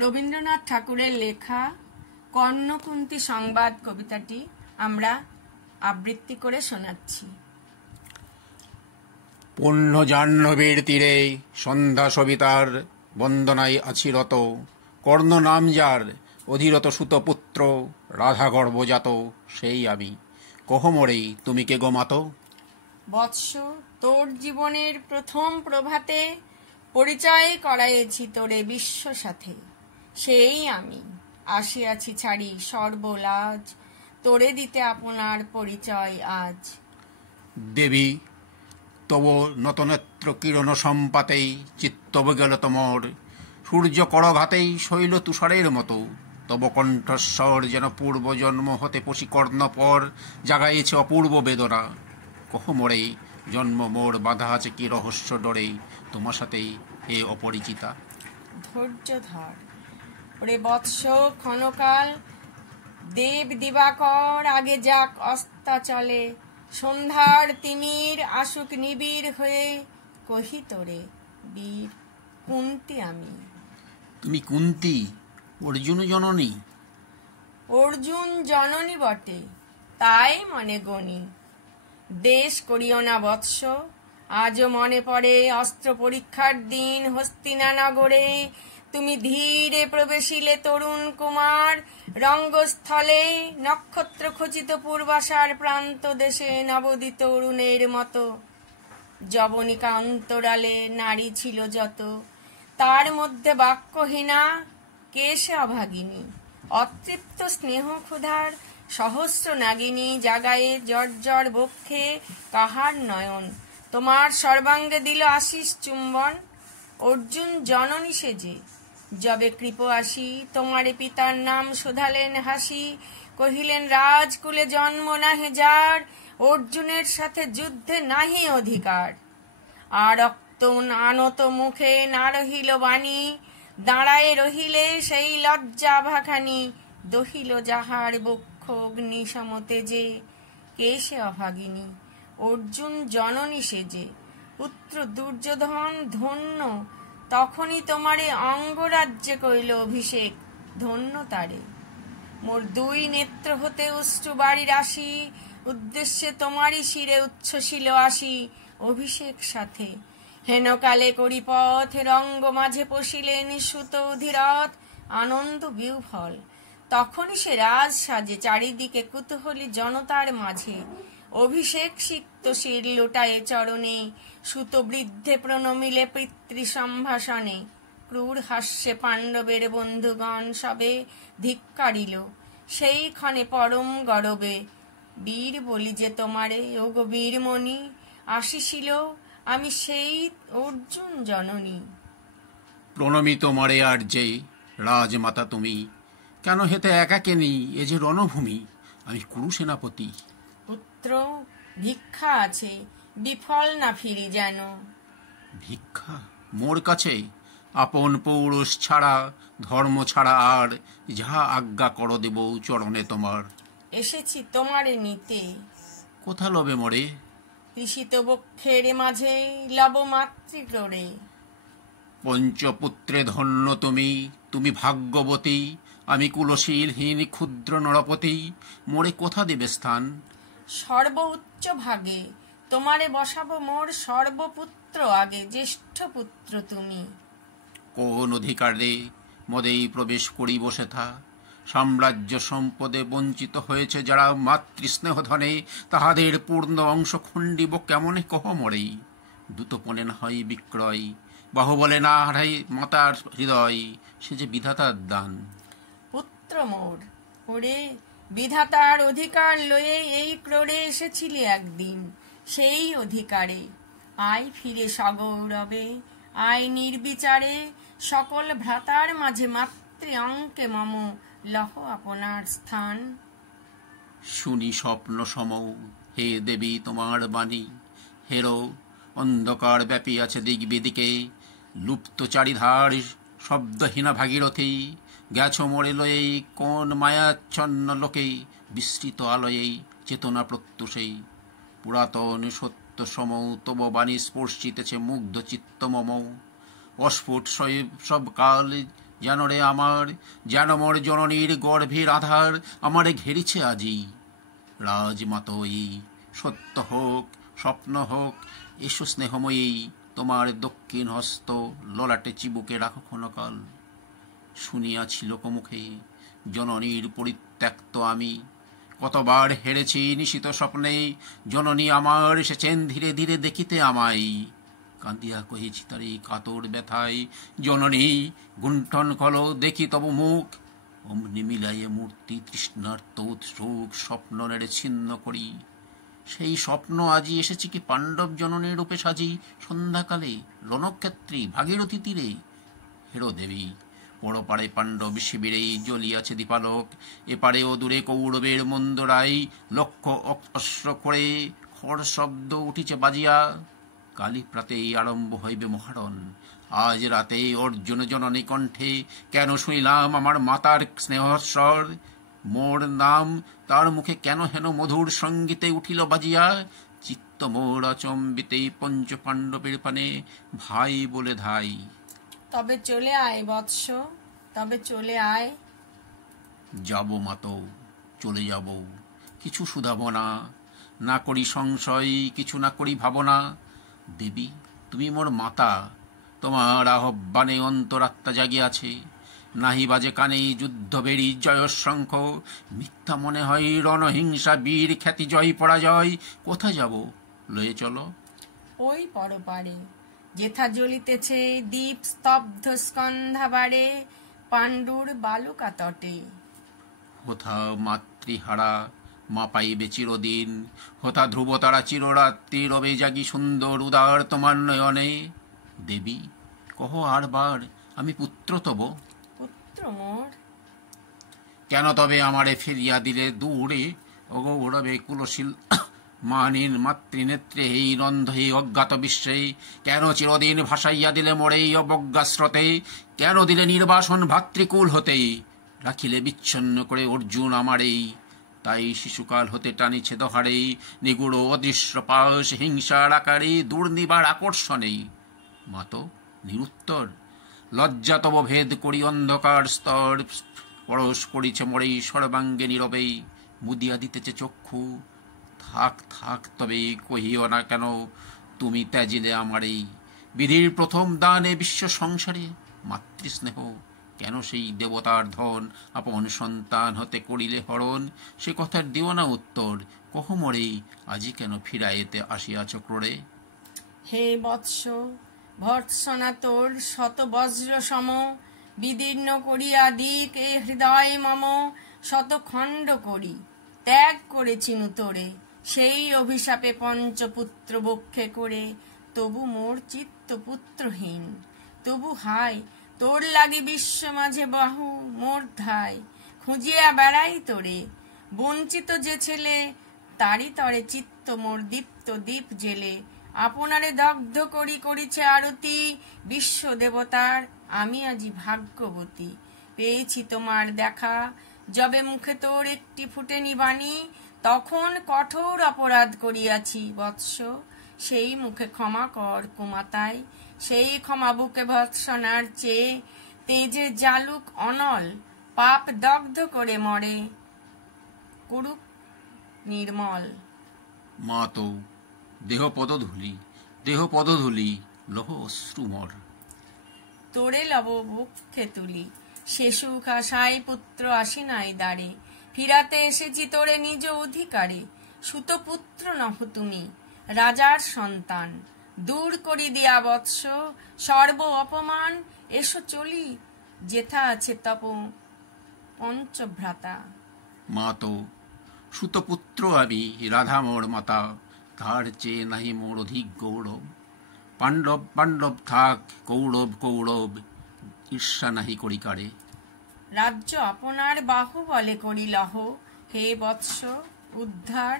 রবীন্দ্রনাথ ঠাকুরের লেখা কর্ণকুন্তী সংবাদ কবিতাটি আমরা আবৃত্তি করে শোনাচ্ছি। পুণ্য জাহ্নবীর তীরে সন্ধ্যা সবিতার বন্দনায় আছি রত, কর্ণ নাম যার অধীরত সুতপুত্র, রাধা গর্ভজাত সেই আমি। কহমরেই তুমি কে গোমাত? বৎস, তোর জীবনের প্রথম প্রভাতে পরিচয় করাইছি তোরে বিশ্ব সাথে। সেই আমি আসিয়াছি ছাড়ি সর্বলাজ, তোরে দিতে আপনার পরিচয় আজ। দেবী, তব নতনেত্র কিরণ সম্পাতেই চিত্তব গেল তোমর, সূর্য করঘাতেই শৈল তুষারের মতো। তব কণ্ঠস্বর যেন পূর্বজন্ম হতে পশিকর্ণ পর জাগাইছে অপূর্ব বেদনা। কহমরেই জন্ম মোর বাধা আছে কি রহস্য ডরে, তোমার সাথেই এ অপরিচিতা। ধৈর্য ধর ওরে বৎস ক্ষণকাল, দেব দিবাকর আগে যাক অস্তাচলে। সন্ধ্যার তিমির আসুক নিবিড় হয়ে, কহি তোরে বীর কুন্তী আমি। তুমি কুন্তী, অর্জুন জননী? অর্জুন জননী বটে, তাই মনে গণি। দেশ করিও না বৎস, আজও মনে পড়ে অস্ত্র পরীক্ষার দিন হস্তিনা নগরে। তুমি ধীরে প্রবেশিলে তরুণ কুমার, রঙ্গস্থলে নক্ষত্র খচিত পূর্বাশার প্রান্ত দেশে নবোদিত অরুণের মতো। যবনিকা অন্তরালে নারী ছিল যত, তার মধ্যে বাক্যহীনা কেশে অভাগিনী। অতৃপ্ত স্নেহ ক্ষুধার সহস্র নাগিনী, জাগায়ে জর্জর বক্ষে কাহার নয়ন। তোমার সর্বাঙ্গে দিল আশিস চুম্বন, অর্জুন জননী সেজে যবে কৃপ আসি। তোমারে পিতার নাম শোধালেন হাসি, কহিলেন রাজকুলে জন্ম নাহে যার, অর্জুনের সাথে যুদ্ধে নাহি অধিকার। আর রক্ত আনত মুখে না রহিল বাণী, দাঁড়ায়ে রহিলে সেই লজ্জা ভাখানি। দহিল যাহার বক্ষ অগ্নি সমতেজে, কেশে অভাগিনী অর্জুন জননী সেজে। পুত্র দুর্যোধন ধন্য, তখনই তোমারে অঙ্গরাজ্যে কইল অভিষেক, ধন্য তারে। মোর দুই নেত্র হতে অশ্রু বাড়ি রাশি, উদ্দেশ্যে তোমারই শিরে উচ্ছ্বসিল আসি। অভিষেক সাথে হেনকালে করি পথ, রঙ্গ মাঝে পশিলেন সুত অধিরথ আনন্দ বিহ্বল। তখনই সে রাজ সাজে চারিদিকে কুতূহলী জনতার মাঝে। অভিষেক সিক্ত শির লোটায়ে চরণে, সুত বৃদ্ধে প্রণমিলে পিতৃ সম্ভাষণে। ক্রূর হাস্যে পাণ্ডবের বন্ধুগণ সবে ধিক্কারিল, সেই ক্ষণে পরম গরবে বীর বলি যে তোমারে ওগো বীরমণি। আসিছিল আমি সেই অর্জুন জননী। প্রণমি তোমারে আর যে রাজমাতা তুমি, কেন হেতে একাকেনি এ যে রণভূমি। আমি কুরু সেনাপতি। পুত্র, ভিক্ষা আছে, বিফল না ফিরি যেন। ভিক্ষা মোর কাছে? আপন পৌরুষ ছাড়া, ধর্ম ছাড়া আর যাহা আজ্ঞা কর দেব চরণে তোমার। এসেছি তোমারে নিতে। কোথা লবে মরে? তৃষিত বক্ষের মাঝে লব মাতৃক্রোড়ে। পঞ্চপুত্রে ধন্য তুমি, তুমি ভাগ্যবতী। আমি কুলশীলহীন ক্ষুদ্র নরপতি, মোরে কোথা দেবে স্থান? সর্ব উচ্চ ভাগে তোমারে বসাবো মোর সর্বপুত্র আগে, জ্যেষ্ঠ পুত্র তুমি। কোন অধিকারে মদেই প্রবেশ করি বসে থা? সাম্রাজ্য সম্পদে বঞ্চিত হয়েছে যারা মাতৃস্নেহ ধনে, তাহাদের পূর্ণ অংশ খণ্ডিব কেমনে কহমরেই। দ্রুতপণে না হয় বিক্রয়, বাহুবলে না হারাই মাতার হৃদয়, সে যে বিধাতার দান। পুত্র মোর, ওরে বিধাতার অধিকার লয়ে এই ক্রোড়ে এসেছিলি একদিন। সেই অধিকারে আয় ফিরে সগৌরবে, আয় নির্বিচারে। সকল ভ্রাতার মাঝে মাতৃ অঙ্কে মম লহ আপনার স্থান। শুনি স্বপ্ন সম হে দেবী তোমার বাণী, হেরো অন্ধকার ব্যাপী আছে দিক বিদিকে। লুপ্ত চারিধার শব্দহীনা ভাগীরথী, গেছ মোড়ে লয়েই কোন মায়াচ্ছন্ন লোকে। বিস্তৃত আলয়েই চেতনা প্রত্যুষেই, পুরাতন সত্য সম তব বাণী স্পর্শিতেছে মুগ্ধ চিত্ত মম। অস্ফুট সব কাল যেন রে আমার, যেন মোর জননীর গর্ভের আধার আমারে ঘেরিছে আজি। রাজমাতই সত্য হোক স্বপ্ন হোক, এসো স্নেহময়ী, তোমার দক্ষিণ হস্ত ললাটে চিবুকে রাখো ক্ষণকাল। শুনিয়াছি লোকমুখে জননীর পরিত্যক্ত আমি, কতবার হেরেছি নিশিত স্বপ্নে, জননী আমার এসেছেন ধীরে ধীরে দেখিতে আমায়। কাঁদিয়া কহেছি তার এই কাতর ব্যথায়, জননী গুণ্ঠন কল দেখি তব মুখ। অমনি মিলাইয়ে মূর্তি তৃষ্ণার্ত উৎসুক স্বপ্ন নেড়ে ছিন্ন করি। সেই স্বপ্ন আজি এসেছে কি পাণ্ডব জননীর রূপে সাজি, সন্ধ্যাকালে রণক্ষেত্রী ভাগীরথী তীরে। হেরো দেবী, পরপারে পাণ্ডব শিবিরেই জ্বলিয়াছে দীপালোক, এপারে ও দূরে কৌরবের মন্দরাই লক্ষ্য অশ্র করে খড় শব্দ উঠিছে বাজিয়া। কালী প্রাতেই আরম্ভ হইবে মহারণ, আজ রাতে অর্জুন জননী কণ্ঠে কেন শুনিলাম আমার মাতার স্নেহস্বর। মোর নাম তার মুখে কেন হেন মধুর সঙ্গীতে উঠিল বাজিয়া। চিত্ত মোর আচম্বিতেই পঞ্চ পাণ্ডবের পানে ভাই বলে ধাই। তবে চলে আয় বৎস, তবে চলে আয়। যাব মাতো, চলে যাব, কিছু শুধাব না, না করি সংশয়, কিছু না করি ভাবনা। দেবী তুমি মোর মাতা, তোমার আহ্বানে অন্তরাত্মা জাগিয়াছে। নাহি বাজে কানে যুদ্ধ বেরি জয়শঙ্খ, মিথ্যা মনে হয় রণহিংসা বীর খ্যাতি জয় পরাজয়। কোথা যাব লয়ে চলো? ওই পরপারে যেথা জ্বলিতেছে দীপ স্তব্ধ স্কন্ধাবারে, পাণ্ডুর বালুকা তটে। হোথা মাতৃহারা মা পাইবে চিরদিন, হোথা ধ্রুবতারা চিররাত্রি রবে জাগি সুন্দর উদার তোমার নয়নে। দেবী কহ আরবার আমি পুত্র তব? পুত্র মোর? কেন তবে আমারে ফিরিয়া দিলে দূরে অগৌরবে কুলশীল মানিন মাতৃনেত্রে এই রন্ধে অজ্ঞাত বিশ্বে? কেন চিরদিন ভাসাইয়া দিলে মোরে এই অবজ্ঞাস্রোতে? কেন দিলে নির্বাসন ভাতৃকুল হতে? রাখিলে বিচ্ছন্ন করে অর্জুন আমারেই, তাই শিশুকাল হতে টানিছে দহারে নিগুড় অদৃশ্য পাশ হিংসার আকারে দুর্নিবার আকর্ষণে। মাতো নিরুত্তর, লজ্জা তব ভেদ করি অন্ধকার স্তর, পরশ করিছে মোরেই সর্বাঙ্গে নীরবেই, মুদিয়া দিতেছে চক্ষু। থাক থাক তবে কহিও না কেন তুমি ত্যাজিলে আমারেই, বিধির প্রথম দানে বিশ্ব সংসারে মাতৃস্নেহ। কেন সেই দেবতার ধন আপন সন্তান হতে করিলে হরণ? সে কথার দিও না উত্তর, কহ মোরেই আজি কেন ফিরাইতে আসিয়াছ ক্রোড়ে? হে বৎস, ভর্ৎসনা তোর শত বজ্র সম, বিদীর্ণ করিয়া দিক এ হৃদয় মম। শত খণ্ড করি ত্যাগ করেছিনু তোরে, সেই অভিশাপে পঞ্চপুত্র বক্ষে করে। তবু মোর চিত্ত পুত্রহীন, তবু হায় তোর লাগি বিশ্ব মাঝে বাহু মোর ধায়। খুঁজিয়া বেড়াই তোরে, বঞ্চিত যে ছেলে, তারি তরে চিত্ত মোর দীপ্ত দীপ জেলে। আপনারে দগ্ধ করি করিছে আরতি, বিশ্ব দেবতার আমি আজি ভাগ্যবতী। পেয়েছি তোমার দেখা, যবে মুখে তোর একটি ফুটেনি বাণী, তখন কঠোর অপরাধ করিয়াছি বৎস। সেই মুখে ক্ষমা কর কুমাতায়, সেই ক্ষমা বুকে ভৎসনার চেয়ে। তেজে জালুক অনল, পাপ দগ্ধ করে মরে, কুরুক নির্মল। মাতো দেহ পদধূলি, দেহ পদধূলি, লহ অশ্রুমর। তোরে লব বুকে তুলি, সে সুখ আশায় পুত্র আসি নাই দ্বারে। ফিরাতে এসেছি তোরে নিজ অধিকারে, সুত পুত্র নহ তুমি, রাজার সন্তান। দূর করি দিয়া বৎস সর্ব অপমান, এসো চলি যেথা আছে তপ পঞ্চভ্রাতা। মাতো সুতপুত্র আমি, রাধা মোর মাতা, তার চেয়ে নাহি মোর অধিক গৌরব। পাণ্ডব পাণ্ডব থাক, কৌরব কৌরব, ঈর্ষা নাহি করি কারে। রাজ্য আপনার বাহু বলে করি লহ, হে বৎস উদ্ধার।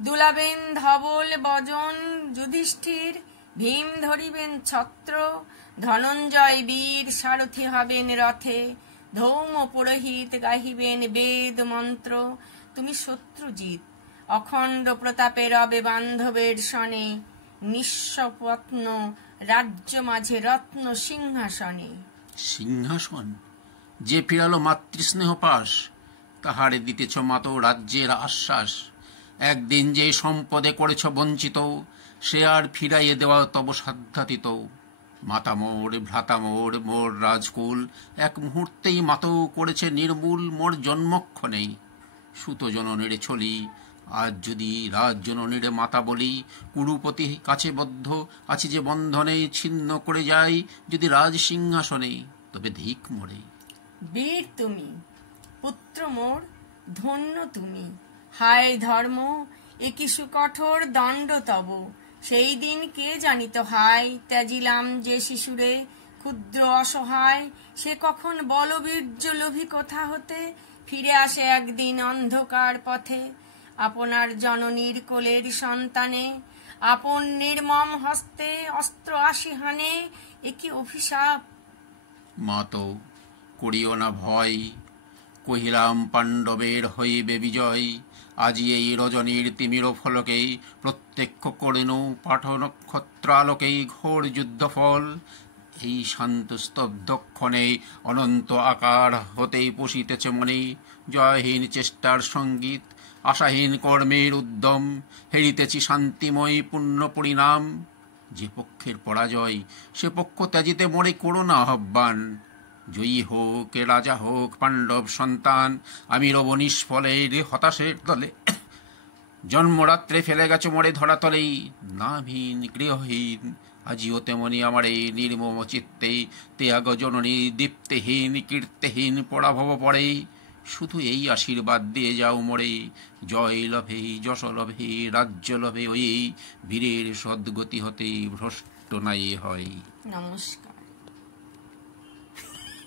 দুলাবেন ধবল বজন যুধিষ্ঠির, ভীম ধরিবেন ছত্র, ধনঞ্জয় বীর সারথি হবেন রথে। ধৌম পুরোহিত গাহিবেন বেদ মন্ত্র, তুমি শত্রুজিৎ অখণ্ড প্রতাপে রবে বান্ধবের সনে। নিঃস্বপ্ন রাজ্য মাঝে রত্ন সিংহাসনে। সিংহাসন যে ফিরালো মাতৃস্নেহ পাশ, তাহারে দিতেছ মাতো রাজ্যের আশ্বাস। একদিন যে সম্পদে করেছ বঞ্চিত, সে আর ফিরাইয়ে দেওয়া তব সাধ্যাতীত। মাতা মোর, ভ্রাতা মোর, মোর রাজকুল, এক মুহূর্তেই মাতো করেছে নির্মূল মোর জন্মক্ষণেই। সুত জননীরে ছলি, আজ যদি রাজ জননীরে মাতা বলি, কুরুপতি কাছে বদ্ধ আছি যে বন্ধনে, ছিন্ন করে যাই যদি রাজ সিংহাসনে, তবে ধিক মোরে। বীর তুমি, পুত্র মোর, ধন্য তুমি। হায় ধর্ম, এ কি সুকঠোর দণ্ড তব। সেই দিন কে জানিত হায়, ত্যাজিলাম যে শিশুরে ক্ষুদ্র অসহায়। সে কখন বলবীর্য লোভী কোথা হতে, ফিরে আসে একদিন অন্ধকার পথে। আপনার জননীর কোলের সন্তানে, আপন নির্মম হস্তে অস্ত্র আসি হানে। এ কি অভিশাপ। মাতো করিও না ভয়, কহিলাম পাণ্ডবের হইবে বিজয়। আজি এই রজনীর তিমির ফলকেই, প্রত্যক্ষ করেনু পাঠ নক্ষত্রালোকেই ঘোর যুদ্ধফল। এই শান্ত স্তব্ধক্ষণে অনন্ত আকার হতেই পশিতেছে মনে, জয়হীন চেষ্টার সঙ্গীত, আশাহীন কর্মের উদ্যম। হেরিতেছি শান্তিময় পূর্ণ পরিণাম। যে পক্ষের পরাজয়, সে পক্ষ ত্যাজিতে মোরে করোনা আহ্বান। জয়ী হোক এ রাজা হোক পাণ্ডব সন্তান, আমি রব নিষ্ফলের হতাশের দলে। জন্মরাত্রে ফেলে গেছ মোরে ধরাতলেই, নামহীন গৃহহীন আজিও তেমনি আমার এই নির্মম চিত্তে। ত্যাগ জননী দীপ্তিহীন কীর্তিহীন পরাভব পড়ে, শুধু এই আশীর্বাদ দিয়ে যাও মোরে, জয় লভে যশ লভে রাজ্য লভে, ওই বীরের সদ্গতি হতে ভ্রষ্ট নাই হয়। নমস্কার।